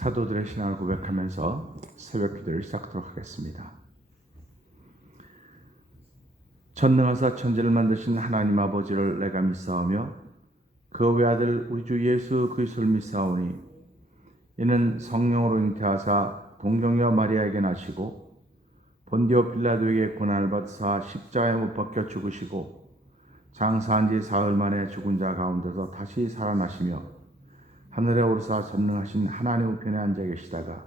사도들의 신앙을 고백하면서 새벽 기도를 시작하도록 하겠습니다. 전능하사 천지를 만드신 하나님 아버지를 내가 믿사오며 그 외아들 우리 주 예수 그리스도를 믿사오니 이는 성령으로 잉태하사 동정녀 마리아에게 나시고 본디오 빌라도에게 고난을 받으사 십자가에 못 박혀 죽으시고 장사한 지 사흘 만에 죽은 자 가운데서 다시 살아나시며 하늘에 오르사 전능하신 하나님 우편에 앉아 계시다가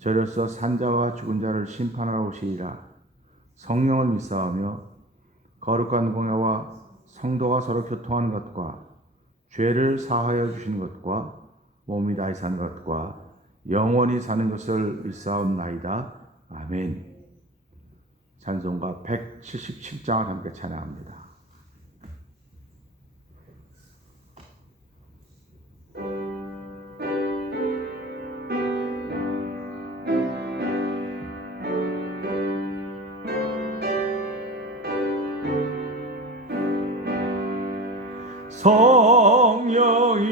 저로서 산자와 죽은 자를 심판하러 오시리라. 성령을 믿사오며 거룩한 공예와 성도가 서로 교통하는 것과 죄를 사하여 주시는 것과 몸이 다시 사는 것과 영원히 사는 것을 믿사옵나이다. 아멘. 찬송가 177장을 함께 찬양합니다.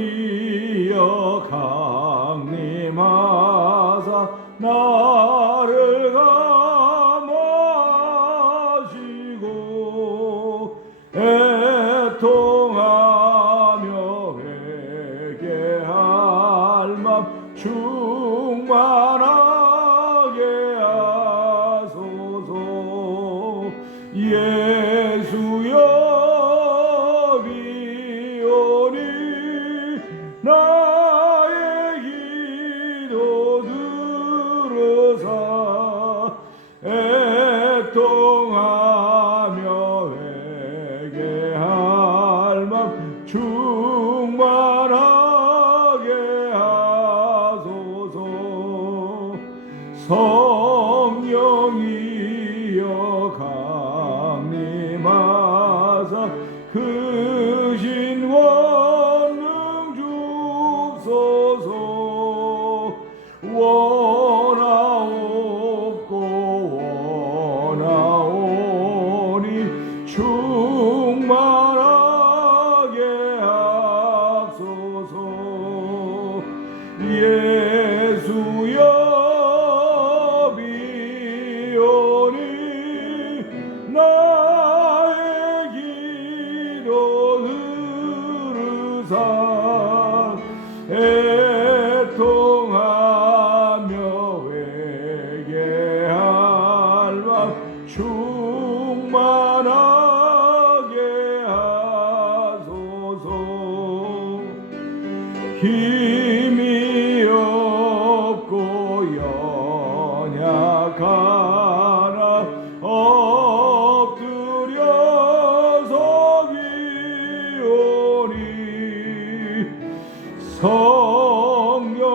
성령이여 강림하사 나를 감하시고 애통하며 회개할 맘 충만하게 하소서. 예수여 나의 기도 들으사 애통하며 회개할 맘 충만하게 하소서. 성령이여 강림하사 그 신원능 주소서. 원하옵고 원하오니 충만하게 하소서. 예수여 비오니 나의 기도 들으사 애통하며 회개할 맘 충만하게 하소서. 힘이 없고 연약하나 엎드려서 비오니 성령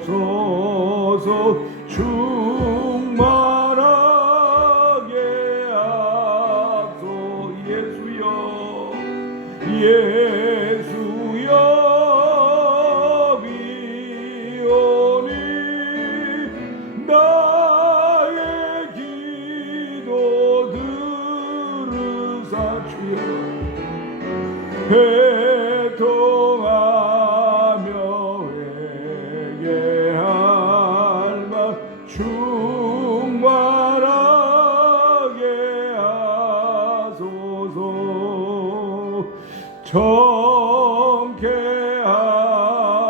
강림하옵소서. 충만하게 하소서. 예수여 비오니 나의 기도 들으사 주여 애통하며 회개할 맘 충만하게 하소서.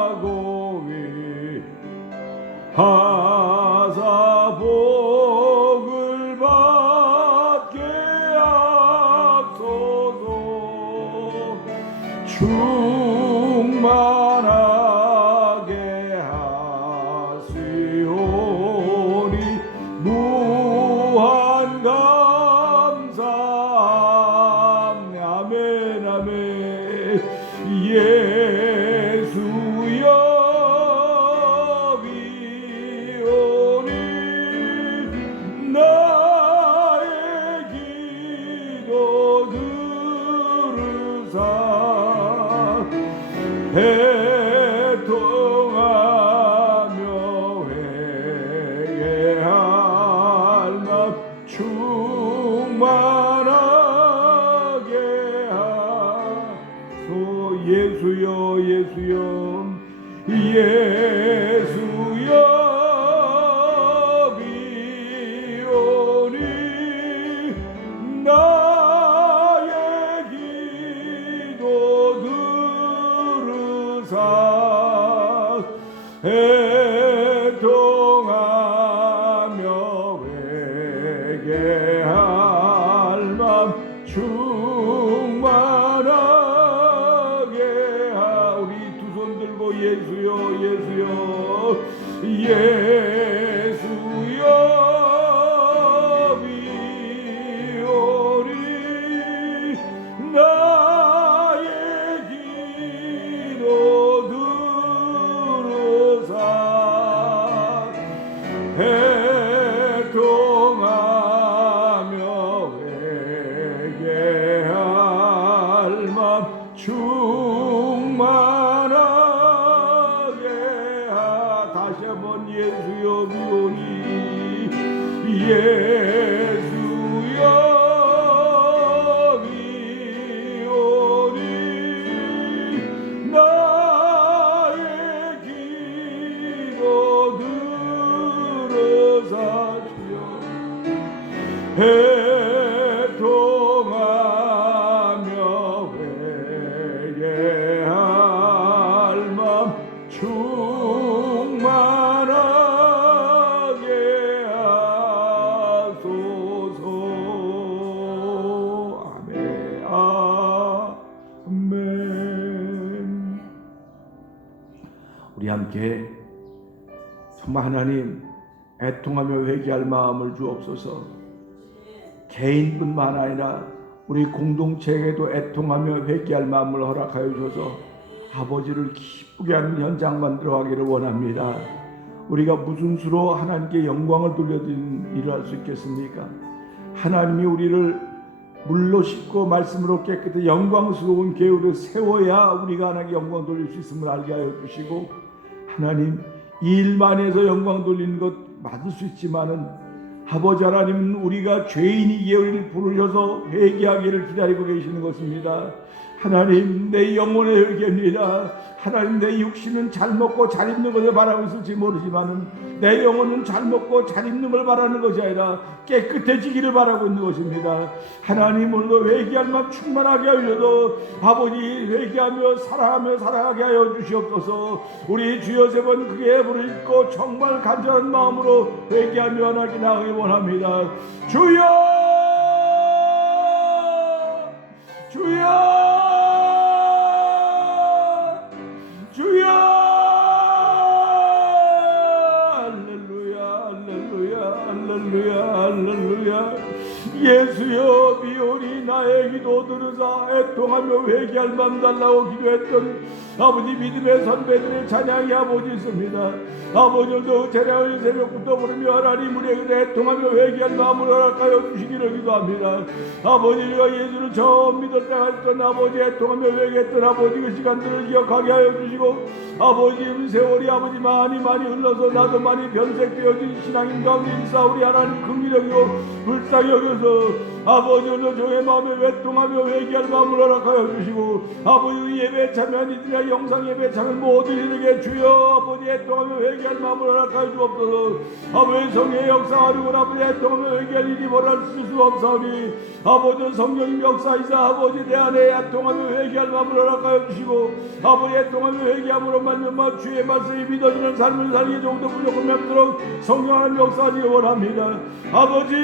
정케하고 위하사 복을 받게 하소서. 충만하게 하시오니 무한 감사함. 아멘 아멘. 예수여 비오니 나의 기도 들으사 애통하며 회개할 맘 충만하게 하소서. 예수여 예수여 예수여 비오니 나의 기도 들으사 애통하며 회개할 맘 충만하게 하. 우리 두 손 들고 예수여 예수여 예수여 비오리 나의 기도 들으사 애통하며 회개할 맘 충만하게 하. 다시 한번 예수여 비오니 예수여 비오니 나의 기도 들으사 주여 애통하며 회개할 맘 충만하게 하소서. 아멘 아멘. 우리 함께 정말 하나님 애통하며 회개할 마음을 주옵소서. 개인뿐만 아니라 우리 공동체에게도 애통하며 회개할 마음을 허락하여 주셔서 아버지를 기쁘게 하는 현장 만들어가기를 원합니다. 우리가 무슨 수로 하나님께 영광을 돌려드리는 일을 할 수 있겠습니까? 하나님이 우리를 물로 씻고 말씀으로 깨끗이 영광스러운 계율을 세워야 우리가 하나님께 영광 돌릴 수 있음을 알게 하여 주시고, 하나님 이 일만 해서 영광 돌리는 것 맞을 수 있지만은 아버지 하나님은 우리가 죄인이기에 우리를 부르셔서 회개하기를 기다리고 계시는 것입니다. 하나님 내 영혼의 회개입니다. 하나님 내 육신은 잘 먹고 잘 입는 것을 바라고 있을지 모르지만은 내 영혼은 잘 먹고 잘 입는 걸 바라는 것이 아니라 깨끗해지기를 바라고 있는 것입니다. 하나님 오늘도 회개할 마음 충만하게 하셔서 아버지 회개하며 사랑하며 살아가게 하여 주시옵소서. 우리 주여 세 번 크게 부르짖고 정말 간절한 마음으로 회개하며 하나님께 나가기 원합니다. 주여 주여 주여 할렐루야 할렐루야 할렐루야 할렐루야. 예수여 비오니 나의 기도 들으사 애통하며 회개할 맘 달라고 기도했던 아버지 믿음의 선배들의 찬양이 아버지 있습니다. 아버지도 찬양을 새벽부터 부르며 하나님 우리에게 애통하며 회개할 마음을 허락하여 주시기를 기도합니다. 아버지가 예수를 처음 믿을 때 했던 아버지 애통하며 회개했던 아버지 그 시간들을 기억하게 하여 주시고, 아버지 세월이 아버지 많이 흘러서 나도 많이 변색되어진 신앙인 가운데 있사 우리 하나님 긍휼하고 불쌍히 여겨서 아버지 오늘 저의 마음에 애통하며 회개할 마음을 허락하여 주시고, 아버지 예배에 참여한 이들의 영상 예배에 참여한 모든 이들에게 주여 아버지 애통하며 회개할 마음을 허락하여 주옵소서. 아버지 성령의 역사하려고 아버지 애통하며 회개할 일이 뭐랄 수 없사오니 아버지 성령의 역사이사 아버지 내 안에 애통하며 회개할 마음을 허락하여 주시고, 아버지 애통하며 회개함으로 말미암아 주의 말씀이 믿어지는 삶을 살기 정도 부족함이 없도록 성령 하나님 역사하시기 원합니다. 아버지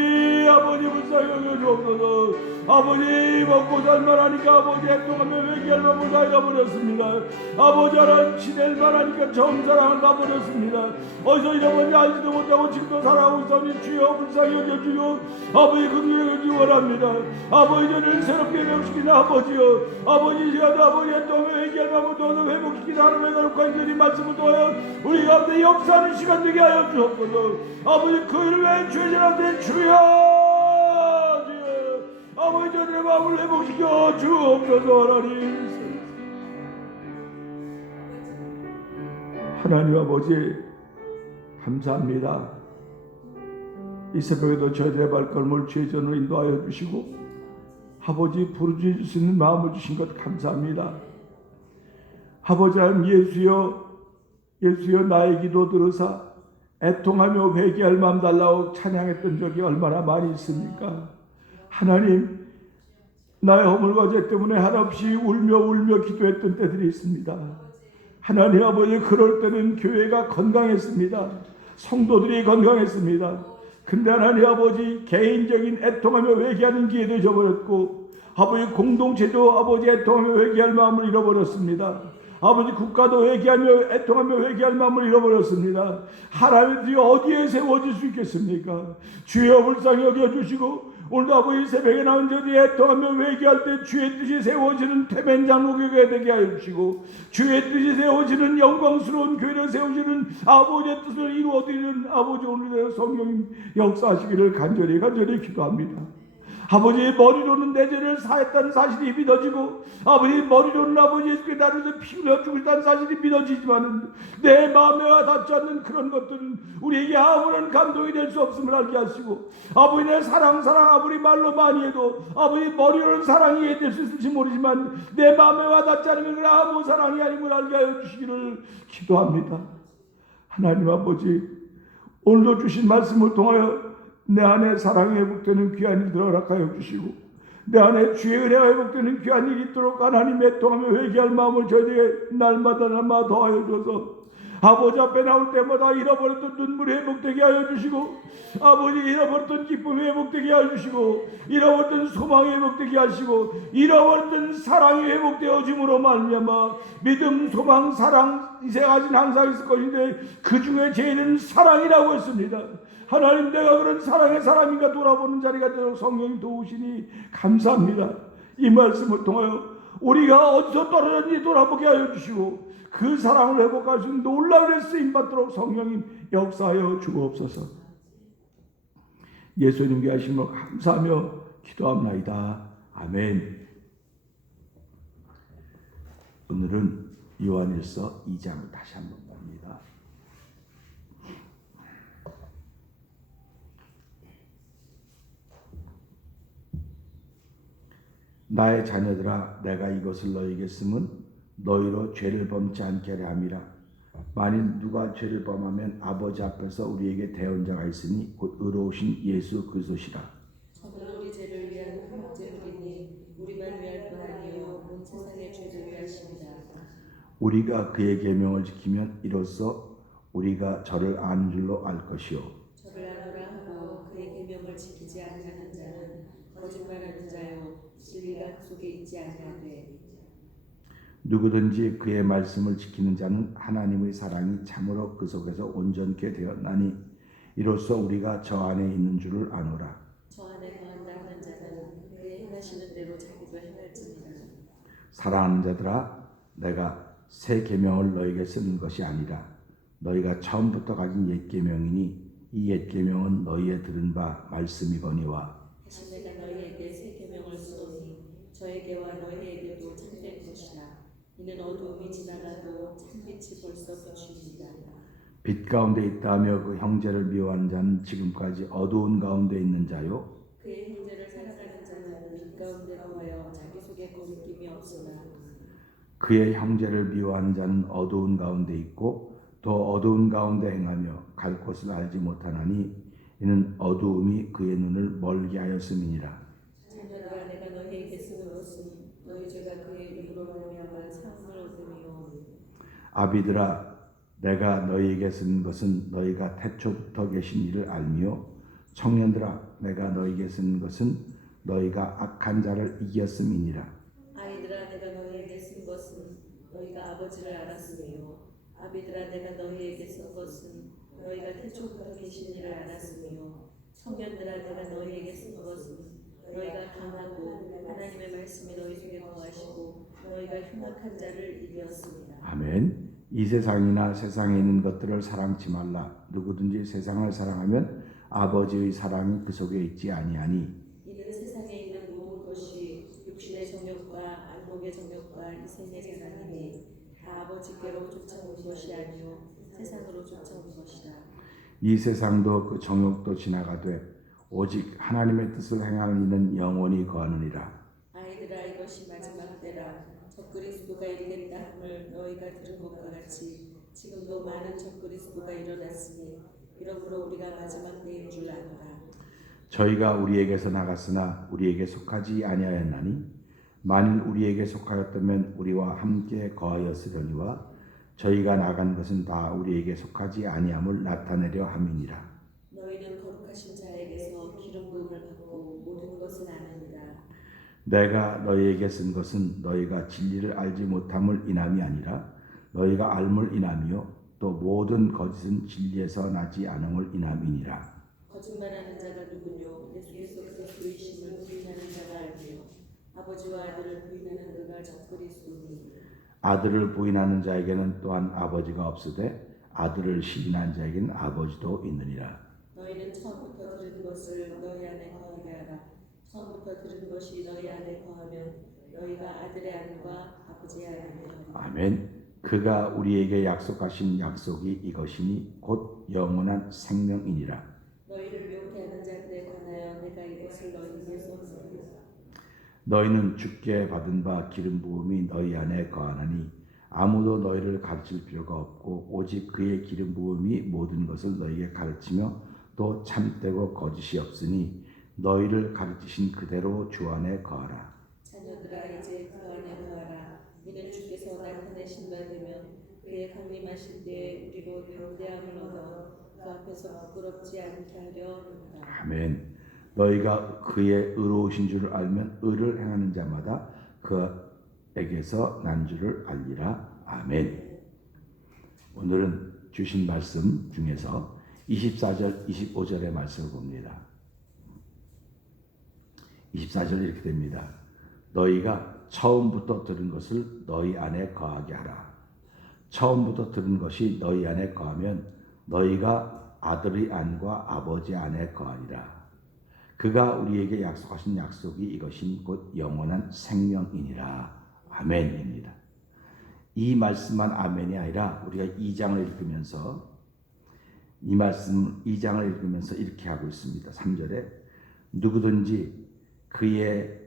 불쌍히 여겨 주옵소서. 아버지 먹고 살만하니까 아버지 애통하며 회개할 마음을 다 잃어버렸습니다. 아버지 하나님 지낼 만하니까 정사랑을 다 버렸습니다. 어디서 잃어버린지 알지도 못하고 지금도 살아가고 있사오니 주여 불쌍히 여겨주시고 아버지 긍휼히 여겨주기 원합니다. 아버지 저를 새롭게 회복시키는 아버지여, 아버지 시간도 아버지 애통하며 회개할 마음을 도와서 회복시키는 하나님의 거룩한 주님 말씀을 통하여 우리 가운데 역사하는 시간 되게 하여 주옵소서. 아버지 그 일을 왜 죄전한데 주여 아버지 저들의 마음을 회복시켜 주옵소서. 하나님 아버지 감사합니다. 이 새벽에도 저희들의 발걸음을 죄전으로 인도하여 주시고 아버지 부르짖을 수 있는 마음을 주신 것 감사합니다. 아버지 하나님, 예수여 나의 기도 들으사 애통하며 회개할 마음 달라고 찬양했던 적이 얼마나 많이 있습니까? 하나님, 나의 허물과 죄 때문에 한없이 울며 기도했던 때들이 있습니다. 하나님 아버지, 그럴 때는 교회가 건강했습니다. 성도들이 건강했습니다. 근데 하나님 아버지, 개인적인 애통하며 회개하는 기회도 잊어버렸고, 아버지 공동체도 아버지 애통하며 회개할 마음을 잃어버렸습니다. 아버지 국가도 회개하며 애통하며 회개할 마음을 잃어버렸습니다. 하나님의 뜻이 어디에 세워질 수 있겠습니까? 주여 불쌍히 여겨주시고, 오늘도 아버지 새벽에 나온 저들이 애통하며 회개할 때 주의 뜻이 세워지는 태면장로교회가 되게 하여 주시고, 주의 뜻이 세워지는 영광스러운 교회를 세우시는 아버지의 뜻을 이루어드리는 아버지 오늘의 성령 역사하시기를 간절히 기도합니다. 아버지의 머리로는 내 죄를 사했다는 사실이 믿어지고, 아버지 머리로는 아버지 예수께 나를 피 흘려 죽으셨다는 사실이 믿어지지만, 내 마음에 닿지 않는 그런 것들은 우리에게 아무런 감동이 될 수 없음을 알게 하시고, 아버지 내 사랑 아무리 말로 많이 해도 아버지 머리로는 사랑이 될 수 있을지 모르지만 내 마음에 와닿지 않으면 아무 사랑이 아님을 알게 하여 주시기를 기도합니다. 하나님 아버지, 오늘도 주신 말씀을 통하여 내 안에 사랑이 회복되는 귀한 일들을 허락하여 주시고, 내 안에 주의 은혜가 회복되는 귀한 일이 있도록 하나님 애통하며 회개할 마음을 저희에게 날마다 더하여 줘서, 아버지 앞에 나올 때마다 잃어버렸던 눈물이 회복되게 하여 주시고, 아버지 잃어버렸던 기쁨이 회복되게 하여 주시고, 잃어버렸던 소망이 회복되게 하시고, 잃어버렸던 사랑이 회복되어짐으로 말미암아 믿음, 소망, 사랑 이 세 가지는 항상 있을 것인데 그 중에 제일은 사랑이라고 했습니다. 하나님, 내가 그런 사랑의 사람인가 돌아보는 자리가 되도록 성령이 도우시니 감사합니다. 이 말씀을 통하여 우리가 어디서 떨어졌는지 돌아보게 하여 주시고, 그 사랑을 회복할 수 있는 놀라운 쓰임 받도록 성령님 역사하여 주옵소서. 예수님께 하심을 감사하며 기도합나이다. 아멘. 오늘은 요한일서 2장 다시 한번 봅니다. 나의 자녀들아, 내가 이것을 너희에게 쓰면 너희로 죄를 범치 않게 하려 함이라. 만일 누가 죄를 범하면 아버지 앞에서 우리에게 대언자가 있으니 곧 의로우신 예수 그리스도시라. 저는 우리 죄를 위한 화목제물이니 우리만 위할 뿐 아니요 온 세상의 죄를 위하십니다. 우리가 그의 계명을 지키면 이로써 우리가 저를 아는 줄로 알 것이요, 저를 아노라 하고 그의 계명을 지키지 아니하는 자는 거짓말하는 자요 진리가 그 속에 있지 아니하되, 누구든지 그의 말씀을 지키는 자는 하나님의 사랑이 참으로 그 속에서 온전케 되었나니 이로써 우리가 저 안에 있는 줄을 아노라. 저 안에 거한다 하는 자는 그의 행하시는 대로 자기도 행할지니라. 사랑하는 자들아, 내가 새 계명을 너희에게 쓰는 것이 아니라 너희가 처음부터 가진 옛 계명이니 이 옛 계명은 너희의 들은 바 말씀이거니와. 다시 내가 너희에게 새 계명을 쓰노니 저에게와 너희에게도 참될 것이라. 이는 어두움이 지나가도 참빛이 벌써 비춥니다. 빛 가운데 있다며 그 형제를 미워하는 자는 지금까지 어두운 가운데 있는 자요, 그의 형제를 사랑하는 자는 빛 가운데 거하여 자기 속에 거리낌이 없으나, 그의 형제를 미워하는 자는 어두운 가운데 있고 더 어두운 가운데 행하며 갈 곳을 알지 못하나니 이는 어두움이 그의 눈을 멀게 하였음이니라. 자녀들아, 내가 너희에게 쓰는 것은 너희 죄가 그의 이름으로 말미암아 사함을 얻음이요. 아비들아, 내가 너희에게 쓰는 것은 너희가 태초부터 계신 이를 알미요, 청년들아, 내가 너희에게 쓰는 것은 너희가 악한 자를 이겼음이니라. 아이들아, 내가 너희에게 쓴 것은 너희가 아버지를 알았으며, 아비들아, 내가 너희에게 쓴 것은 너희가 태초부터 계신 이를 알았으며, 청년들아, 내가 너희에게 쓴 것은 너희가 강하고 하나님의 말씀이 너희 속에 거하시고 너희가 흉악한 자를 이겼습니다. 아멘. 이 세상이나 세상에 있는 것들을 사랑치 말라. 누구든지 세상을 사랑하면 아버지의 사랑이 그 속에 있지 아니하니. 이는 세상에 있는 모든 것이 육신의 정욕과 안목의 정욕과 이생의 재산이니 다 아버지께로 쫓아온 것이 아니요 세상으로 쫓아온 것이라. 이 세상도 그 정욕도 지나가되 오직 하나님의 뜻을 행하는 이는 영원히 거하느니라. 아이들아, 이것이 마지막 때라. 적그리스도가 일겠다 함을 너희가 들은 것과 같이 지금도 많은 적그리스도가 일어났으니 이러므로 우리가 마지막 때인 줄 아노라. 저희가 우리에게서 나갔으나 우리에게 속하지 아니하였나니 만일 우리에게 속하였다면 우리와 함께 거하였으려니와 저희가 나간 것은 다 우리에게 속하지 아니함을 나타내려 함이니라. 너희는 거룩하신 자에게서 기름 부음을 받고 모든 것을 아느니라. 내가 너희에게 쓴 것은 너희가 진리를 알지 못함을 인함이 아니라 너희가 알물 인함이요 또 모든 거짓은 진리에서 나지 않음을 인함이니라. 거짓말하는 자가 누구뇨? 예수께서 그리스도이심을 부인하는 자가 알며 아버지와 아들을 부인하는 그가 적그리스도니. 아들을 부인하는 자에게는 또한 아버지가 없으되 아들을 시인한 자에게는 아버지도 있느니라. 너희는 처음부터 들은 것을 너희 안에 거하게 하라. 처음부터 들은 것이 너희 안에 거하면 너희가 아들의 안과 아버지의 안이며. 아멘. 그가 우리에게 약속하신 약속이 이것이니 곧 영원한 생명이니라. 너희를 명쾌하는 자들에 관하여 내가 이것을 너희에게 쏘노라. 너희는 주께 받은 바 기름 부음이 너희 안에 거하나니 아무도 너희를 가르칠 필요가 없고 오직 그의 기름 부음이 모든 것을 너희에게 가르치며 또 참되고 거짓이 없으니 너희를 가르치신 그대로 주 안에 거하라. 자녀들아 이제 그 안에 거하라. 이는 주께서 나타내신 바 되면 그의 강림하실 때에 우리로 담대함을 얻어 그 앞에서 부끄럽지 않게 하려 합니다. 아멘. 너희가 그의 의로우신 줄을 알면 의를 행하는 자마다 그에게서 난 줄을 알리라. 아멘. 오늘은 주신 말씀 중에서 24절, 25절의 말씀을 봅니다. 24절 이렇게 됩니다. 너희가 처음부터 들은 것을 너희 안에 거하게 하라. 처음부터 들은 것이 너희 안에 거하면 너희가 아들의 안과 아버지 안에 거하리라. 그가 우리에게 약속하신 약속이 이것인 곧 영원한 생명이니라. 아멘입니다. 이 말씀만 아멘이 아니라 우리가 2장을 읽으면서 이 말씀 2장을 읽으면서 이렇게 하고 있습니다. 3절에 누구든지 그의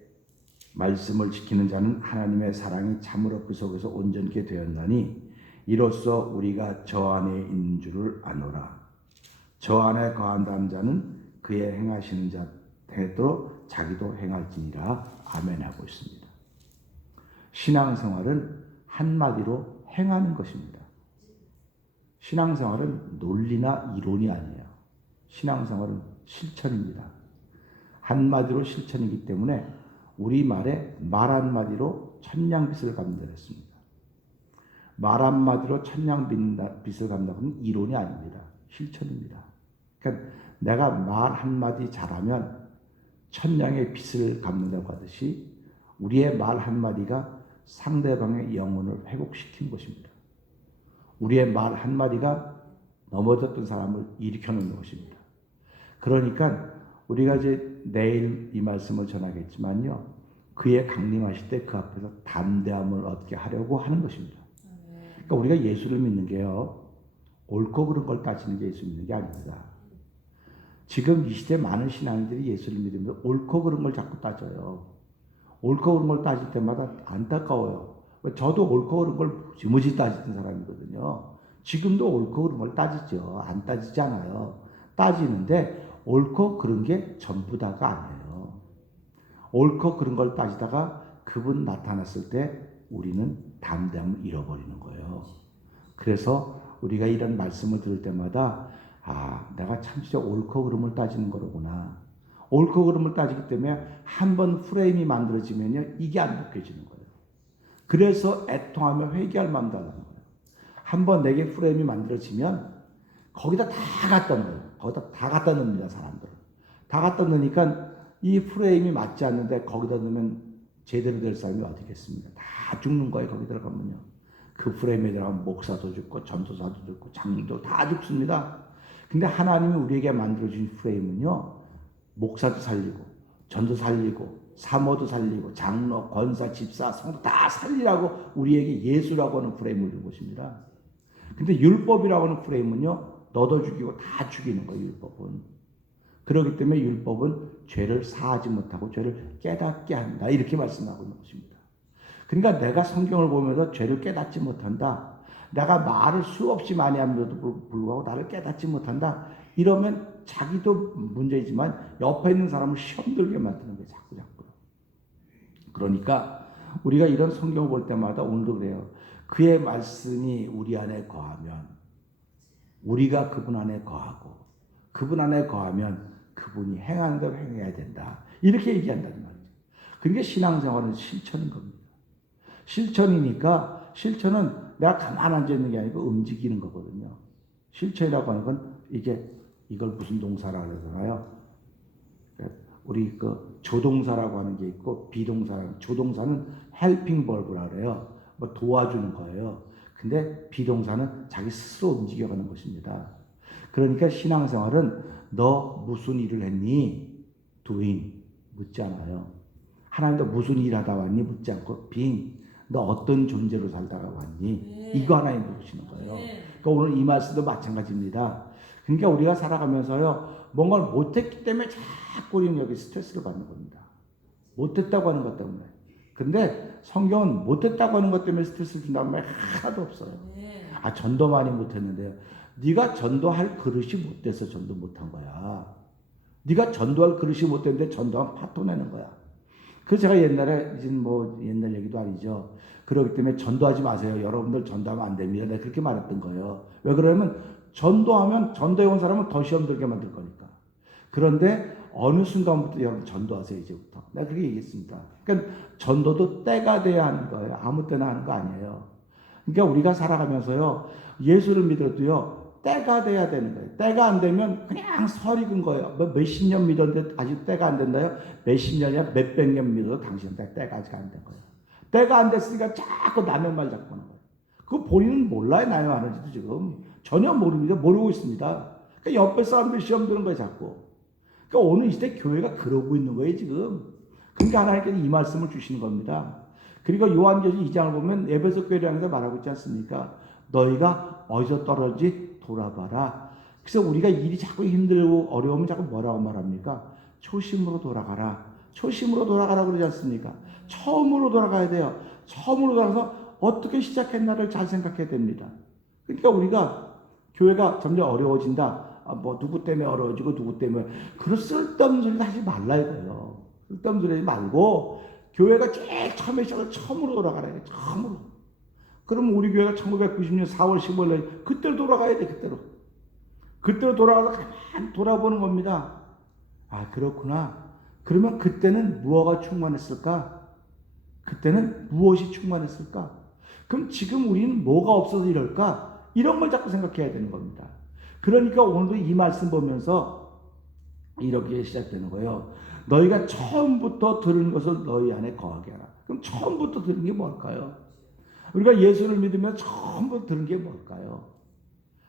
말씀을 지키는 자는 하나님의 사랑이 참으로 그 속에서 온전케 되었나니 이로써 우리가 저 안에 있는 줄을 아노라. 저 안에 거한다는 자는 그의 행하시는 자 행했도록 자기도 행할지니라. 아멘 하고 있습니다. 신앙생활은 한마디로 행하는 것입니다. 신앙생활은 논리나 이론이 아니에요. 신앙생활은 실천입니다. 한마디로 실천이기 때문에 우리말에 말 한마디로 천냥빚을 갚는다 했습니다. 말 한마디로 천냥빚을 갚는다는 이론이 아닙니다. 실천입니다. 그러니까 내가 말 한마디 잘하면 천냥의 빚을 갚는다고 하듯이 우리의 말 한마디가 상대방의 영혼을 회복시키는 것입니다. 우리의 말 한마디가 넘어졌던 사람을 일으켜놓는 것입니다. 그러니까 우리가 이제 내일 이 말씀을 전하겠지만요. 그의 강림하실 때 그 앞에서 담대함을 얻게 하려고 하는 것입니다. 그러니까 우리가 예수를 믿는 게요. 옳고 그른 걸 따지는 게 예수 믿는 게 아닙니다. 지금 이 시대 많은 신앙인들이 예수를 믿으면서 옳고 그른 걸 자꾸 따져요. 옳고 그른 걸 따질 때마다 안타까워요. 저도 옳고 그른 걸 무지무지 따지던 사람이거든요. 지금도 옳고 그른 걸 따지죠. 안 따지지 않아요. 따지는데 옳고 그른 게 전부 다가 아니에요. 옳고 그른 걸 따지다가 그분 나타났을 때 우리는 담대함을 잃어버리는 거예요. 그래서 우리가 이런 말씀을 들을 때마다 내가 참 진짜 옳고 그름을 따지는 거로구나. 옳고 그름을 따지기 때문에 한번 프레임이 만들어지면요. 이게 안 바뀌어지는 거예요. 그래서 애통하며 회개할 마음 달라는 거예요. 한번 내게 프레임이 만들어지면 거기다 다 갖다 넣어요. 거기다 다 갖다 넣습니다. 사람들. 다 갖다 넣으니까 이 프레임이 맞지 않는데 거기다 넣으면 제대로 될 사람이 어디겠습니까? 다 죽는 거예요. 거기 들어가면요. 그 프레임에 들어가면 목사도 죽고 전도사도 죽고 장로도 다 죽습니다. 근데 하나님이 우리에게 만들어준 프레임은요. 목사도 살리고 전도 살리고 사모도 살리고 장로, 권사, 집사, 성도 다 살리라고 우리에게 예수라고 하는 프레임을 준 것입니다. 근데 율법이라고 하는 프레임은요. 너도 죽이고 다 죽이는 거예요. 율법은. 그렇기 때문에 율법은 죄를 사하지 못하고 죄를 깨닫게 한다. 이렇게 말씀하고 있는 것입니다. 그러니까 내가 성경을 보면서 죄를 깨닫지 못한다. 내가 말을 수없이 많이 함에도 불구하고 나를 깨닫지 못한다. 이러면 자기도 문제이지만 옆에 있는 사람을 시험 들게 만드는 거예요. 자꾸. 그러니까 우리가 이런 성경을 볼 때마다 오늘도 그래요. 그의 말씀이 우리 안에 거하면 우리가 그분 안에 거하고 그분 안에 거하면 그분이 행하는 대로 행해야 된다. 이렇게 얘기한다는 말이죠. 그게 신앙생활은 실천인 겁니다. 실천이니까 실천은 내가 가만 앉아 있는 게 아니고 움직이는 거거든요. 실천이라고 하는 건 이걸 무슨 동사라고 그러잖아요. 우리 그 조동사라고 하는 게 있고 조동사는 helping verb라고 그래요. 뭐 도와주는 거예요. 근데 비동사는 자기 스스로 움직여가는 것입니다. 그러니까 신앙생활은 너 무슨 일을 했니? doing 묻지 않아요. 하나님도 무슨 일 하다 왔니? 묻지 않고 being 너 어떤 존재로 살다가 왔니? 이거 하나님 물으시는 거예요. 그러니까 오늘 이 말씀도 마찬가지입니다. 그러니까 우리가 살아가면서요 뭔가를 못했기 때문에 자꾸 우리는 여기 스트레스를 받는 겁니다. 못했다고 하는 것 때문에. 근데 성경은 못했다고 하는 것 때문에 스트레스를 준다는 말이 하나도 없어요. 전도 많이 못했는데요. 네가 전도할 그릇이 못 돼서 전도 못한 거야. 네가 전도할 그릇이 못 됐는데 전도하면 파토 내는 거야. 그래서 제가 옛날에 이제 뭐 옛날 얘기도 아니죠. 그렇기 때문에 전도하지 마세요. 여러분들 전도하면 안 됩니다. 내가 그렇게 말했던 거예요. 왜 그러냐면 전도하면 전도해 온 사람은 더 시험 들게 만들 거니까. 그런데 어느 순간부터 여러분 전도하세요. 이제부터. 내가 그렇게 얘기했습니다. 그러니까 전도도 때가 돼야 하는 거예요. 아무 때나 하는 거 아니에요. 그러니까 우리가 살아가면서요. 예수를 믿어도요. 때가 돼야 되는 거예요. 때가 안 되면 그냥 설익은 거예요. 몇십 년 믿었는데 아직 때가 안 된다요? 몇십 년이야 몇백 년 믿어도 당신한테 때가 아직 안 된 거예요. 때가 안 됐으니까 자꾸 남의 말 잡고 하는 거예요. 그거 본인은 몰라요. 남의 말하는지도 지금. 전혀 모릅니다. 모르고 있습니다. 그러니까 옆에 사람들 시험 드는 거예요. 자꾸. 그러니까 오늘 이 시대 교회가 그러고 있는 거예요. 지금. 그러니까 하나님께서 이 말씀을 주시는 겁니다. 그리고 요한계시록 2장을 보면 에베소 교회를 향해서 말하고 있지 않습니까? 너희가 어디서 떨어지 돌아봐라. 그래서 우리가 일이 자꾸 힘들고 어려우면 자꾸 뭐라고 말합니까? 초심으로 돌아가라. 초심으로 돌아가라고 그러지 않습니까? 처음으로 돌아가야 돼요. 처음으로 돌아가서 어떻게 시작했나를 잘 생각해야 됩니다. 그러니까 우리가 교회가 점점 어려워진다. 뭐 누구 때문에 어려워지고 누구 때문에 그런 쓸데없는 소리 하지 말라 이거예요. 쓸데없는 소리 하지 말고 교회가 제일 처음에 시작을 처음으로 돌아가라. 처음으로. 그럼 우리 교회가 1990년 4월 15일에 그때로 돌아가야 돼. 그때로 돌아가서 가만 돌아보는 겁니다. 그렇구나. 그러면 그때는 무엇가 충만했을까? 그때는 무엇이 충만했을까? 그럼 지금 우리는 뭐가 없어서 이럴까? 이런 걸 자꾸 생각해야 되는 겁니다. 그러니까 오늘도 이 말씀 보면서 이렇게 시작되는 거예요. 너희가 처음부터 들은 것을 너희 안에 거하게 하라. 그럼 처음부터 들은 게 뭘까요? 우리가 예수를 믿으면 처음부터 들은 게 뭘까요?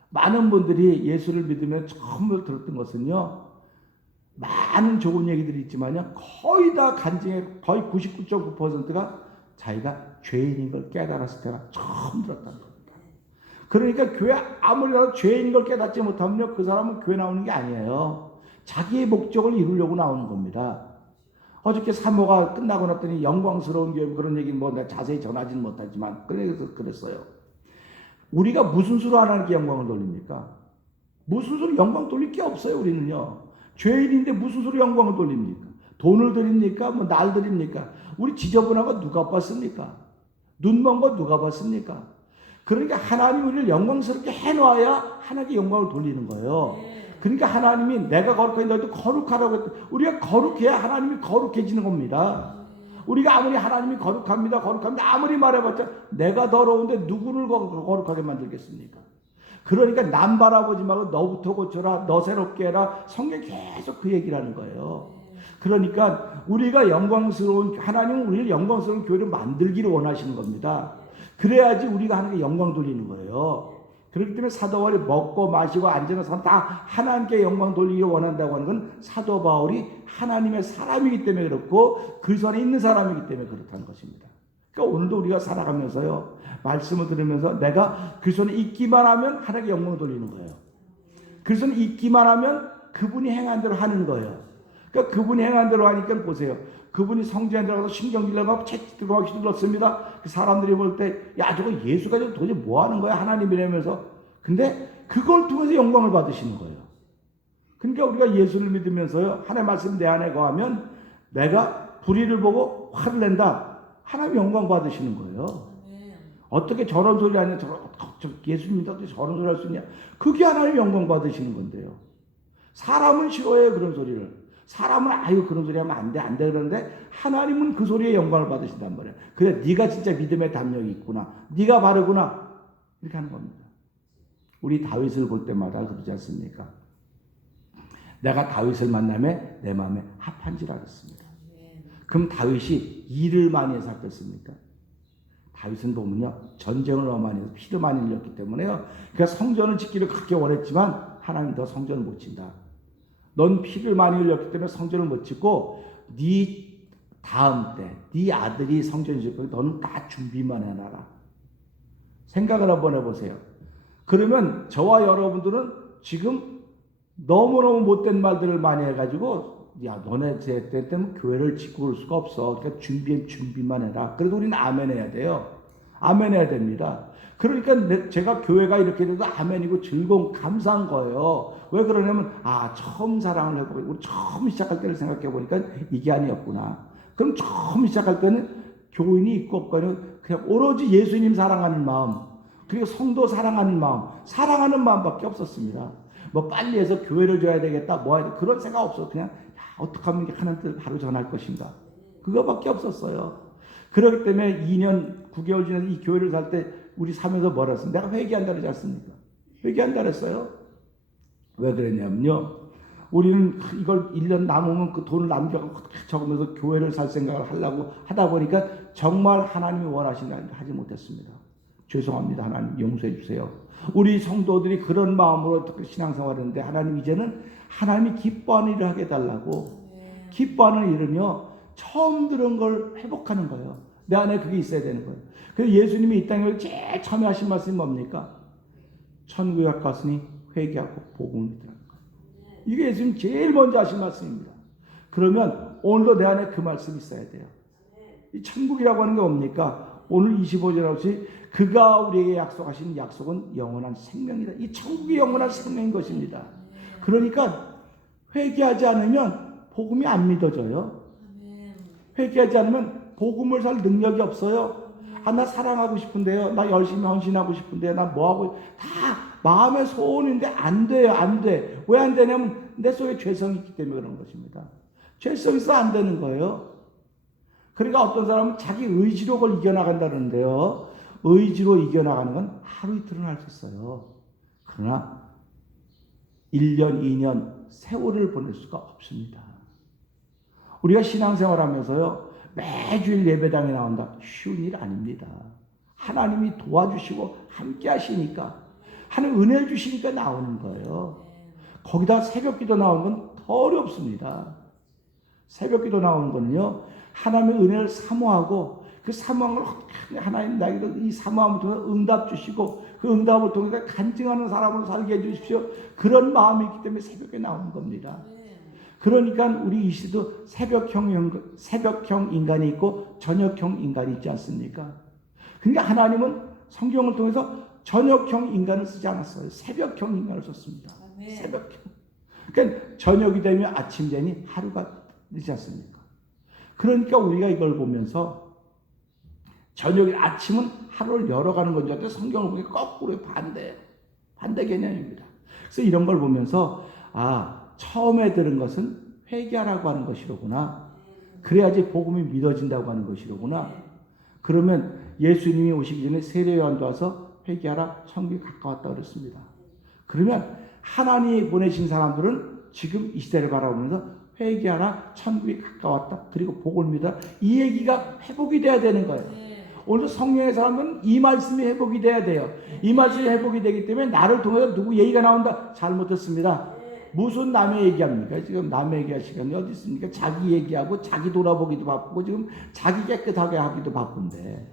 많은 분들이 예수를 믿으면 처음부터 들었던 것은요. 많은 좋은 얘기들이 있지만요. 거의 다 거의 99.9%가 자기가 죄인인 걸 깨달았을 때가 처음 들었다는 겁니다. 그러니까 교회 아무리라도 죄인인 걸 깨닫지 못하면요. 그 사람은 교회 나오는 게 아니에요. 자기의 목적을 이루려고 나오는 겁니다. 어저께 사모가 끝나고 났더니 영광스러운 교회 그런 얘기는 뭐 내가 자세히 전하지는 못하지만 그래서 그랬어요. 우리가 무슨 수로 하나님께 영광을 돌립니까? 무슨 수로 영광 돌릴 게 없어요. 우리는요. 죄인인데 무슨 수로 영광을 돌립니까? 돈을 드립니까? 뭐 날 드립니까? 우리 지저분한 거 누가 봤습니까? 눈먼 거 누가 봤습니까? 그러니까 하나님이 우리를 영광스럽게 해놔야 하나님께 영광을 돌리는 거예요. 그러니까 하나님이 내가 거룩하니 너희도 거룩하라고 했더니 우리가 거룩해야 하나님이 거룩해지는 겁니다. 우리가 아무리 하나님이 거룩합니다. 아무리 말해봤자 내가 더러운데 누구를 거룩하게 만들겠습니까? 그러니까 남 바라보지 말고 너부터 고쳐라. 너 새롭게 해라. 성경이 계속 그 얘기를 하는 거예요. 그러니까 우리가 하나님은 우리를 영광스러운 교회를 만들기를 원하시는 겁니다. 그래야지 우리가 하나님께 영광 돌리는 거예요. 그렇기 때문에 사도 바울이 먹고 마시고 앉는 사람 다 하나님께 영광 돌리기를 원한다고 하는 건 사도 바울이 하나님의 사람이기 때문에 그렇고 그리스도 안에 있는 사람이기 때문에 그렇다는 것입니다. 그러니까 오늘도 우리가 살아가면서요. 말씀을 들으면서 내가 그리스도 안에 있기만 하면 하나님께 영광을 돌리는 거예요. 그리스도 안에 있기만 하면 그분이 행한 대로 하는 거예요. 그러니까 그분이 행한 대로 하니까 보세요. 그분이 성전에 들어가서 신경질내고 채 들어가고 휘둘렀습니다. 그 사람들이 볼 때 야 저거 예수가 도대체 뭐 하는 거야 하나님이라면서. 근데 그걸 통해서 영광을 받으시는 거예요. 그러니까 우리가 예수를 믿으면서요 하나님 말씀 내 안에 거하면 내가 불의를 보고 화를 낸다. 하나님 영광 받으시는 거예요. 어떻게 저런 소리 하냐, 예수 믿어 어떻게 저런 소리 할 수 있냐. 그게 하나님 영광 받으시는 건데요. 사람은 싫어해요 그런 소리를. 사람은 아유 그런 소리 하면 안 돼 그러는데 하나님은 그 소리에 영광을 받으신단 말이에요. 그래 네가 진짜 믿음의 담력이 있구나, 네가 바르구나, 이렇게 하는 겁니다. 우리 다윗을 볼 때마다 그러지 않습니까? 내가 다윗을 만나면 내 마음에 합한 줄 알았습니다. 그럼 다윗이 일을 많이 해서 합했습니까? 다윗은 보면요 전쟁을 너무 많이 해서 피를 많이 흘렸기 때문에요. 그러니까 성전을 짓기를 그렇게 원했지만 하나님 더 성전을 못 짓다. 넌 피를 많이 흘렸기 때문에 성전을 못 짓고 네 다음 때 네 아들이 성전을 짓고 너는 다 준비만 해놔라. 생각을 한번 해보세요. 그러면 저와 여러분들은 지금 너무너무 못된 말들을 많이 해가지고 야 너네 제 때는 교회를 짓고 올 수가 없어. 그러니까 준비만 해라. 그래도 우리는 아멘 해야 돼요. 아멘 해야 됩니다. 그러니까 제가 교회가 이렇게 돼도 아멘이고 즐거운 감사한 거예요. 왜 그러냐면 처음 사랑을 해보고 우리 처음 시작할 때를 생각해 보니까 이게 아니었구나. 그럼 처음 시작할 때는 교인이 있고 없고는 그냥 오로지 예수님 사랑하는 마음, 그리고 성도 사랑하는 마음, 사랑하는 마음밖에 없었습니다. 뭐 빨리 해서 교회를 줘야 되겠다, 뭐 해야 돼, 그런 생각 없어. 그냥 어떻게 하면 하나님 뜻을 바로 전할 것인가, 그거밖에 없었어요. 그렇기 때문에 2년 9개월 지나서 이 교회를 살 때 우리 삶에서 뭐라 했어요? 내가 회개한다 그러지 않습니까? 회개한다 그랬어요. 왜 그랬냐면요, 우리는 이걸 1년 남으면 그 돈을 남겨서 적으면서 교회를 살 생각을 하려고 하다 보니까 정말 하나님이 원하시는 걸 하지 못했습니다. 죄송합니다. 하나님 용서해 주세요. 우리 성도들이 그런 마음으로 신앙생활을 하는데 하나님 이제는 하나님이 기뻐하는 일을 하게 해달라고. 기뻐하는 일은요 처음 들은 걸 회복하는 거예요. 내 안에 그게 있어야 되는 거예요. 그래서 예수님이 이 땅에 제일 처음에 하신 말씀이 뭡니까? 천국에 가까웠으니 회개하고 복음을 믿으라는 거예요. 이게 예수님 제일 먼저 하신 말씀입니다. 그러면 오늘도 내 안에 그 말씀이 있어야 돼요. 이 천국이라고 하는 게 뭡니까? 오늘 25절 나오시 그가 우리에게 약속하신 약속은 영원한 생명이다. 이 천국이 영원한 생명인 것입니다. 그러니까 회개하지 않으면 복음이 안 믿어져요. 회개하지 않으면 복음을 살 능력이 없어요. 나 사랑하고 싶은데요, 나 열심히 헌신하고 싶은데요, 나 뭐하고, 다 마음의 소원인데 안 돼요. 안 돼. 왜 안 되냐면 내 속에 죄성이 있기 때문에 그런 것입니다. 죄성이 있어 안 되는 거예요. 그러니까 어떤 사람은 자기 의지로 그걸 이겨나간다는데요, 의지로 이겨나가는 건 하루 이틀은 할 수 있어요. 그러나 1년, 2년 세월을 보낼 수가 없습니다. 우리가 신앙생활하면서요 매주일 예배당에 나온다, 쉬운 일 아닙니다. 하나님이 도와주시고 함께 하시니까, 하나님 은혜를 주시니까 나오는 거예요. 거기다 새벽기도 나오는 건 더 어렵습니다. 새벽기도 나오는 거는요 하나님의 은혜를 사모하고 그 사모한 걸 하나님 나에게도 이 사모함을 통해 응답 주시고 그 응답을 통해서 간증하는 사람으로 살게 해주십시오. 그런 마음이 있기 때문에 새벽에 나오는 겁니다. 그러니까 우리 이 시대도 새벽형 인간이 있고 저녁형 인간이 있지 않습니까? 그러니까 하나님은 성경을 통해서 저녁형 인간을 쓰지 않았어요. 새벽형 인간을 썼습니다. 새벽형. 그러니까 저녁이 되면 아침 되니 하루가 되지 않습니까? 그러니까 우리가 이걸 보면서 저녁이 아침은 하루를 열어가는 건지 어때? 성경을 보니까 거꾸로 반대 개념입니다. 그래서 이런 걸 보면서 처음에 들은 것은 회개하라고 하는 것이로구나. 그래야지 복음이 믿어진다고 하는 것이로구나. 그러면 예수님이 오시기 전에 세례요한도 와서 회개하라, 천국이 가까웠다 그랬습니다. 그러면 하나님이 보내신 사람들은 지금 이 시대를 바라보면서 회개하라, 천국이 가까웠다, 그리고 복을 믿어라, 이 얘기가 회복이 돼야 되는 거예요. 오늘 성령의 사람은 이 말씀이 회복이 돼야 돼요. 이 말씀이 회복이 되기 때문에 나를 통해서 누구 얘기가 나온다, 잘못했습니다. 무슨 남의 얘기합니까? 지금 남의 얘기할 시간이 어디 있습니까? 자기 얘기하고 자기 돌아보기도 바쁘고 지금 자기 깨끗하게 하기도 바쁜데,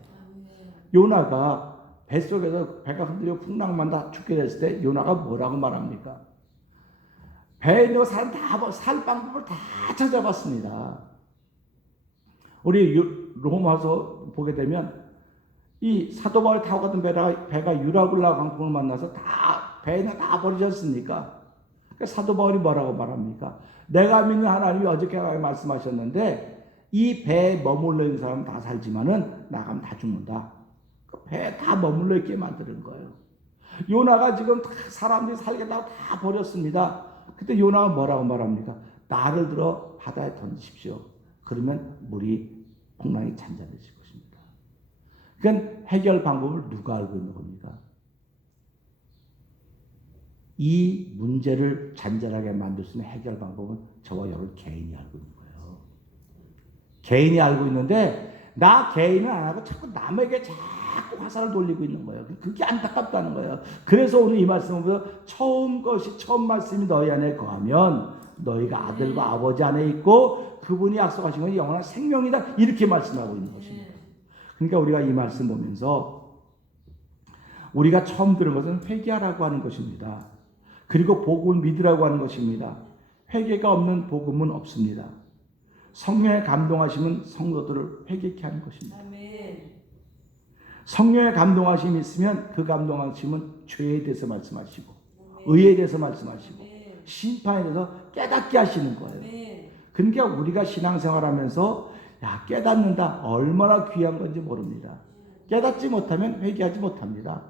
요나가 뱃속에서 배가 흔들려 풍랑만 다 죽게 됐을 때 요나가 뭐라고 말합니까? 배에 있는 사람 다 살 방법을 다 찾아봤습니다. 우리 로마서 보게 되면 이 사도 바울이 타고 갔던 배가 유라굴라 광풍을 만나서 다 배는 다 버리셨으니까 그러니까 사도 바울이 뭐라고 말합니까? 내가 믿는 하나님이 어저께 말씀하셨는데 이 배에 머물러 있는 사람은 다 살지만은 나가면 다 죽는다. 그 배에 다 머물러 있게 만드는 거예요. 요나가 지금 다 사람들이 살겠다고 다 버렸습니다. 그때 요나가 뭐라고 말합니까? 나를 들어 바다에 던지십시오. 그러면 물이 풍랑이 잔잔해질 것입니다. 그러니까 해결 방법을 누가 알고 있는 겁니까? 이 문제를 잔잔하게 만들 수 있는 해결 방법은 저와 여러분 개인이 알고 있는 거예요. 개인이 알고 있는데 나 개인은 안 하고 자꾸 남에게 자꾸 화살을 돌리고 있는 거예요. 그게 안타깝다는 거예요. 그래서 오늘 이 말씀을 보면 처음 말씀이 너희 안에 거하면 너희가 아들과 아버지 안에 있고 그분이 약속하신 건 영원한 생명이다. 이렇게 말씀하고 있는 것입니다. 그러니까 우리가 이 말씀 보면서 우리가 처음 들은 것은 회개하라고 하는 것입니다. 그리고 복음을 믿으라고 하는 것입니다. 회개가 없는 복음은 없습니다. 성령의 감동하심은 성도들을 회개케 하는 것입니다. 아멘. 성령의 감동하심이 있으면 그 감동하심은 죄에 대해서 말씀하시고 의에 대해서 말씀하시고 심판에 대해서 깨닫게 하시는 거예요. 그러니까 우리가 신앙생활하면서 깨닫는다 얼마나 귀한 건지 모릅니다. 깨닫지 못하면 회개하지 못합니다.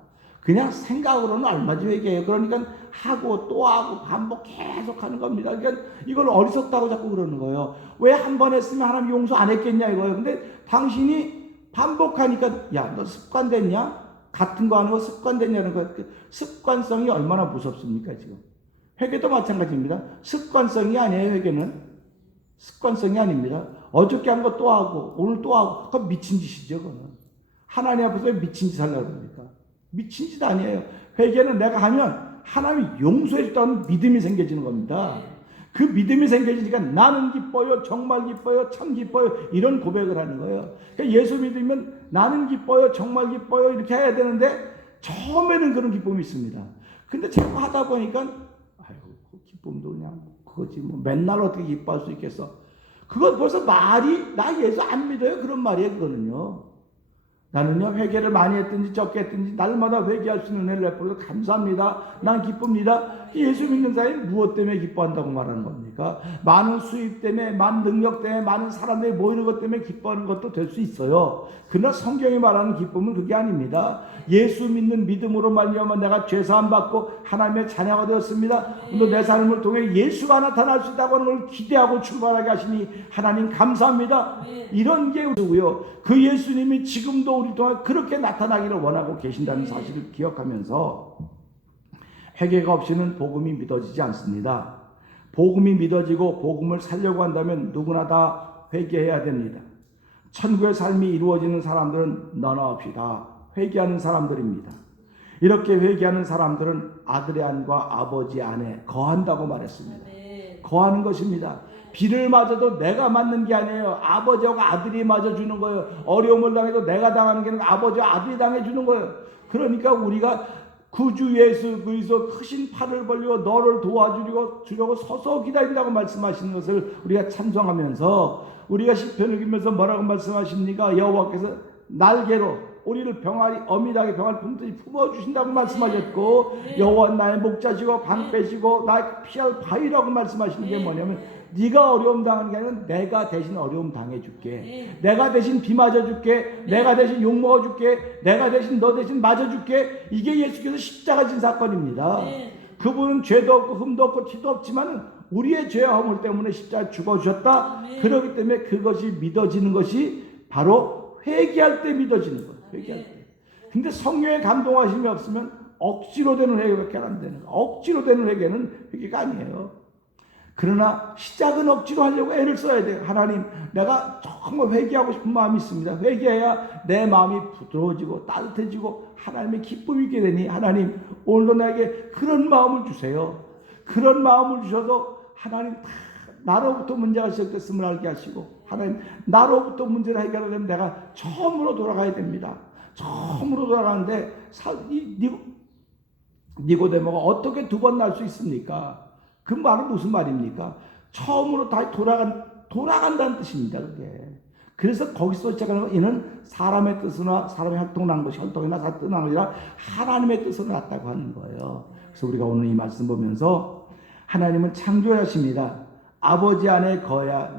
그냥 생각으로는 얼마지 회개해요. 그러니까 하고 또 하고 반복 계속 하는 겁니다. 그러니까 이걸 어리석다고 자꾸 그러는 거예요. 왜 한 번 했으면 하나님 용서 안 했겠냐 이거예요. 근데 당신이 반복하니까 너 습관됐냐? 같은 거 하는 거 습관됐냐는 거예요. 습관성이 얼마나 무섭습니까 지금. 회개도 마찬가지입니다. 습관성이 아니에요. 회개는 습관성이 아닙니다. 어저께 한 거 또 하고 오늘 또 하고 그건 미친 짓이죠. 그거는 하나님 앞에서 왜 미친 짓 하려고 합니까? 미친 짓 아니에요. 회개는 내가 하면 하나님이 용서해 주다는 믿음이 생겨지는 겁니다. 그 믿음이 생겨지니까 나는 기뻐요, 정말 기뻐요, 참 기뻐요 이런 고백을 하는 거예요. 그러니까 예수 믿으면 나는 기뻐요, 정말 기뻐요 이렇게 해야 되는데 처음에는 그런 기쁨이 있습니다. 근데 자꾸 하다 보니까 그 기쁨도 그냥 그거지 뭐 맨날 어떻게 기뻐할 수 있겠어. 그건 벌써 말이 나 예수 안 믿어요 그런 말이에요. 그거는요. 나는요 회개를 많이 했든지 적게 했든지 날마다 회개할 수 있는 은혜를 베풀어서 감사합니다. 난 기쁩니다. 예수 믿는 사람이 무엇 때문에 기뻐한다고 말하는 겁니까? 많은 수입 때문에, 많은 능력 때문에, 많은 사람들이 모이는 것 때문에 기뻐하는 것도 될 수 있어요. 그러나 성경이 말하는 기쁨은 그게 아닙니다. 예수 믿는 믿음으로 말미암아 내가 죄사함 받고 하나님의 자녀가 되었습니다. 또 내 삶을 통해 예수가 나타날 수 있다고 하는 걸 기대하고 출발하게 하시니 하나님 감사합니다. 이런 게 우리고요. 그 예수님이 지금도 우리 동안 그렇게 나타나기를 원하고 계신다는 사실을 기억하면서 회개가 없이는 복음이 믿어지지 않습니다. 복음이 믿어지고 복음을 살려고 한다면 누구나 다 회개해야 됩니다. 천국의 삶이 이루어지는 사람들은 너나 없이 다 회개하는 사람들입니다. 이렇게 회개하는 사람들은 아들의 안과 아버지 안에 거한다고 말했습니다. 거하는 것입니다. 비를 맞아도 내가 맞는 게 아니에요. 아버지와 아들이 맞아주는 거예요. 어려움을 당해도 내가 당하는 게 아니라 아버지와 아들이 당해주는 거예요. 그러니까 우리가 구주 예수 그리스도 크신 팔을 벌리고 너를 도와주려고 서서 기다린다고 말씀하시는 것을 우리가 찬송하면서 우리가 시편을 읽으면서 뭐라고 말씀하십니까? 여호와께서 날개로 우리를 병아리 어미닭의 병아리 품듯이 품어주신다고 말씀하셨고 여호와 나의 목자시고 방패시고 나의 피할 바위라고 말씀하시는 게 뭐냐면 네가 어려움 당하는 게 아니라 내가 대신 어려움 당해줄게. 내가 대신 비 맞아줄게. 내가 대신 욕 먹어줄게. 내가 대신 너 대신 맞아줄게. 이게 예수께서 십자가 진 사건입니다. 그분은 죄도 없고 흠도 없고 티도 없지만 우리의 죄와 허물 때문에 십자가에 죽어주셨다. 그렇기 때문에 그것이 믿어지는 것이 바로 회개할 때 믿어지는 거예요. 회개할 때. 근데 성령의 감동하심이 없으면 억지로 되는 회개밖에 안 되는 거예요. 억지로 되는 회개는 회개가 아니에요. 그러나 시작은 억지로 하려고 애를 써야 돼요. 하나님, 내가 정말 회개하고 싶은 마음이 있습니다. 회개해야 내 마음이 부드러워지고 따뜻해지고 하나님의 기쁨이 있게 되니 하나님 오늘도 나에게 그런 마음을 주세요. 그런 마음을 주셔서 하나님 나로부터 문제가 시작됐음을 알게 하시고 하나님 나로부터 문제를 해결하려면 내가 처음으로 돌아가야 됩니다. 처음으로 돌아가는데 니고데모가 어떻게 두 번 날 수 있습니까? 그 말은 무슨 말입니까? 처음으로 다시 돌아간다는 뜻입니다. 그게. 그래서 거기서 시작하는 거, 이는 사람의 뜻으나 사람의 활동을 한 것이 혈통이나 사람의 뜻을 한 것이 아니라 하나님의 뜻을 낳았다고 하는 거예요. 그래서 우리가 오늘 이 말씀 보면서 하나님은 창조하십니다. 아버지 안에 거야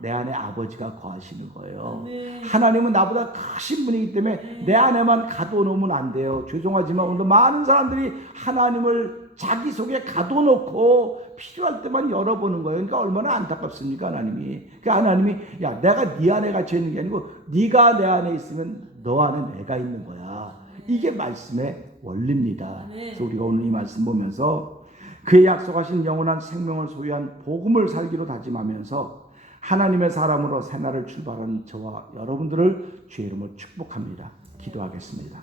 내 안에 아버지가 거하시는 거예요. 하나님은 나보다 크신 분이기 때문에 내 안에만 가둬놓으면 안 돼요. 죄송하지만 오늘도 많은 사람들이 하나님을 자기 속에 가둬놓고 필요할 때만 열어보는 거예요. 그러니까 얼마나 안타깝습니까, 하나님이. 그러니까 하나님이 야, 내가 네 안에 갇혀 있는 게 아니고 네가 내 안에 있으면 너 안에 내가 있는 거야. 이게 말씀의 원리입니다. 그래서 우리가 오늘 이 말씀 보면서 그의 약속하신 영원한 생명을 소유한 복음을 살기로 다짐하면서 하나님의 사람으로 새날을 출발한 저와 여러분들을 주의 이름으로 축복합니다. 기도하겠습니다.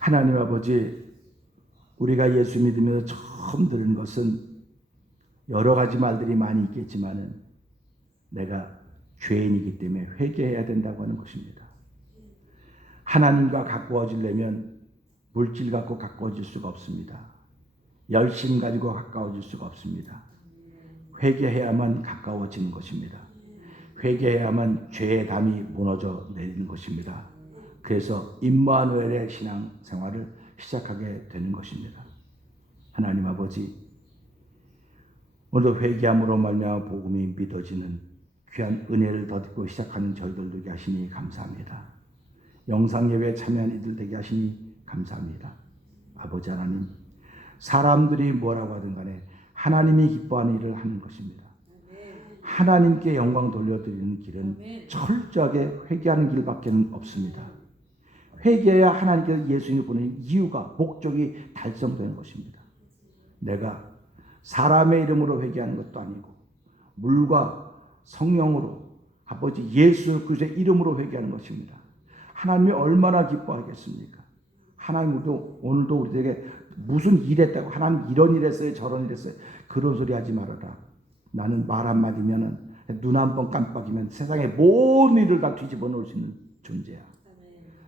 하나님 아버지, 우리가 예수 믿으면서 처음 들은 것은 여러 가지 말들이 많이 있겠지만은 내가 죄인이기 때문에 회개해야 된다고 하는 것입니다. 하나님과 가까워지려면 물질 갖고 가까워질 수가 없습니다. 열심 가지고 가까워질 수가 없습니다. 회개해야만 가까워지는 것입니다. 회개해야만 죄의 담이 무너져 내리는 것입니다. 그래서 임마누엘의 신앙 생활을 시작하게 되는 것입니다. 하나님 아버지, 오늘도 회개함으로 말미암아 복음이 믿어지는 귀한 은혜를 덧입고 시작하는 저희들 되게 하시니 감사합니다. 영상 예배에 참여한 이들 되게 하시니 감사합니다. 아버지 하나님, 사람들이 뭐라고 하든 간에 하나님이 기뻐하는 일을 하는 것입니다. 하나님께 영광 돌려드리는 길은 철저하게 회개하는 길밖에 없습니다. 회개해야 하나님께서 예수님을 보내는 이유가, 목적이 달성되는 것입니다. 내가 사람의 이름으로 회개하는 것도 아니고 물과 성령으로 아버지 예수 그리스도의 이름으로 회개하는 것입니다. 하나님이 얼마나 기뻐하겠습니까? 하나님도 오늘도 우리에게 무슨 일 했다고, 하나님 이런 일 했어요 저런 일 했어요, 그런 소리 하지 말아라. 나는 말 한마디면, 눈 한 번 깜빡이면 세상의 모든 일을 다 뒤집어 놓을 수 있는 존재야.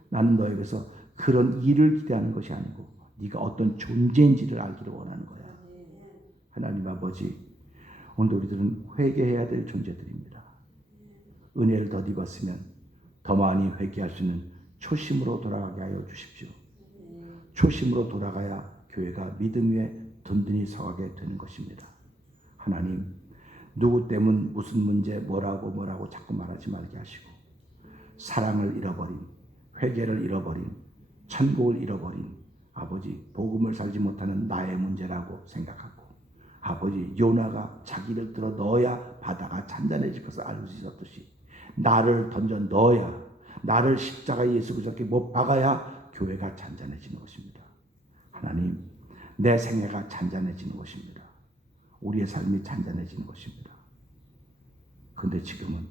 나는 너에게서 그런 일을 기대하는 것이 아니고 네가 어떤 존재인지를 알기를 원하는 거야. 하나님 아버지, 오늘 우리들은 회개해야 될 존재들입니다. 은혜를 덧입었으면 더 많이 회개할 수 있는 초심으로 돌아가게 하여 주십시오. 초심으로 돌아가야 교회가 믿음 위에 든든히 서가게 되는 것입니다. 하나님, 누구 때문 무슨 문제 뭐라고 자꾸 말하지 말게 하시고, 사랑을 잃어버린, 회개를 잃어버린, 천국을 잃어버린 아버지, 복음을 살지 못하는 나의 문제라고 생각하고, 아버지, 요나가 자기를 들어 넣어야 바다가 잔잔해질 것을 알 수 있었듯이 나를 던져 넣어야, 나를 십자가 예수 그리스도께 못 박아야 교회가 잔잔해지는 것입니다. 하나님, 내 생애가 잔잔해지는 것입니다. 우리의 삶이 잔잔해지는 것입니다. 그런데 지금은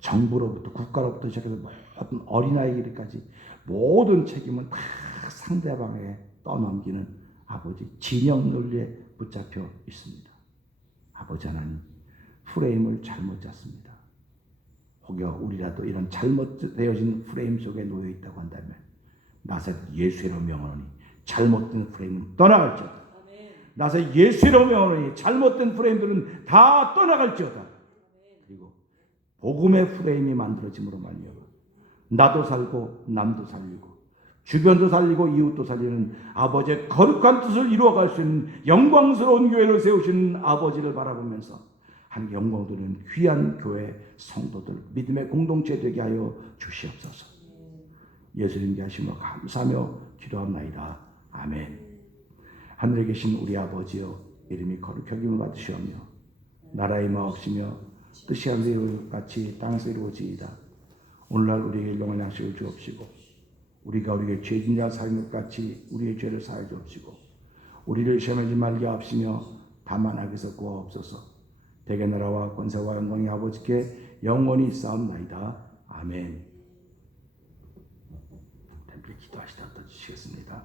정부로부터, 국가로부터 시작해서 모든 어린아이들까지 모든 책임은 다 상대방에게 떠넘기는 아버지, 진영 논리에 붙잡혀 있습니다. 아버지 하나님, 프레임을 잘못 짰습니다. 혹여 우리라도 이런 잘못되어진 프레임 속에 놓여 있다고 한다면 나서 예수로 명하노니 잘못된 프레임은 떠나갈지어다. 나서 예수로 명하노니 잘못된 프레임들은 다 떠나갈지어다. 그리고 복음의 프레임이 만들어짐으로 말미암아 나도 살고 남도 살리고 주변도 살리고 이웃도 살리는 아버지의 거룩한 뜻을 이루어갈 수 있는 영광스러운 교회를 세우시는 아버지를 바라보면서 한 영광 돌리는 귀한 교회 성도들, 믿음의 공동체 되게 하여 주시옵소서. 예수님께 하시며 감사하며 기도합나이다. 아멘. 하늘에 계신 우리 아버지여, 이름이 거룩히 여김을 받으시오며 나라의 마옵시며 뜻이 하늘에 같이 땅에서 이루어지이다. 오늘날 우리에게 일용할 양식을 주옵시고 우리가 우리에게 죄진 자 사하는 것 같이 우리의 죄를 사하여 주옵시고 우리를 시험하지 말게 하옵시며 다만 악에서 구하옵소서. 대개 나라와 권세와 영광이 아버지께 영원히 있사옵나이다. 아멘. 기도하시다 또 주시겠습니다.